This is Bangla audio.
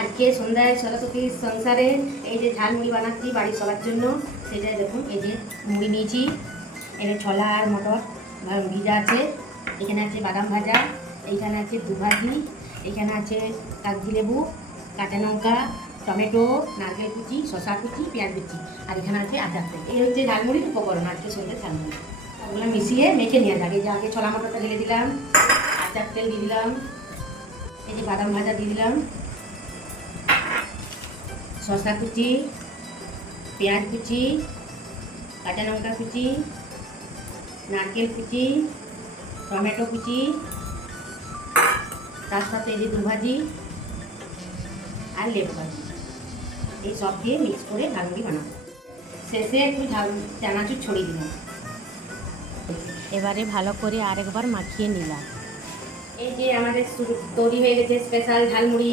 আজকে সন্ধ্যায় সরস্বতীর সংসারে এই যে ঝালমুড়ি বানাচ্ছি বাড়ির সবার জন্য। সেটাই দেখুন, এই যে মুড়ি নিয়েছি, এটা ছোলা আর মটর ভিজা আছে, এখানে আছে বাদাম ভাজা, এইখানে আছে দুভাজি, এখানে আছে কাগজি লেবু, কাঁচা লঙ্কা, টমেটো, নারকেল কুচি, শসা কুচি, পেঁয়াজ কুচি, আর এখানে আছে আচার তেল। এই হচ্ছে ঝালমুড়ির উপকরণ আজকে সন্ধ্যে ঝালমুড়ি। ওগুলো মিশিয়ে মেখে নিয়ে যাবে। যে আগে ছোলা মটরটা ঢেলে দিলাম, আচার তেল দিয়ে দিলাম, এই যে বাদাম ভাজা দিয়ে দিলাম, শসা কুচি, পেঁয়াজ কুচি, কাঁচা লঙ্কা কুচি, নারকেল কুচি, টমেটো কুচি, তার সাথে এই যে দুভাজি আর লেবু ভাজি, এই সব দিয়ে মিক্স করে ঝালমুড়ি বানাবো। শেষে একটু চানাচুর ছড়িয়ে দিলাম। এবারে ভালো করে আরেকবার মাখিয়ে নিলাম। এই যে আমাদের তৈরি হয়ে গেছে স্পেশাল ঝালমুড়ি।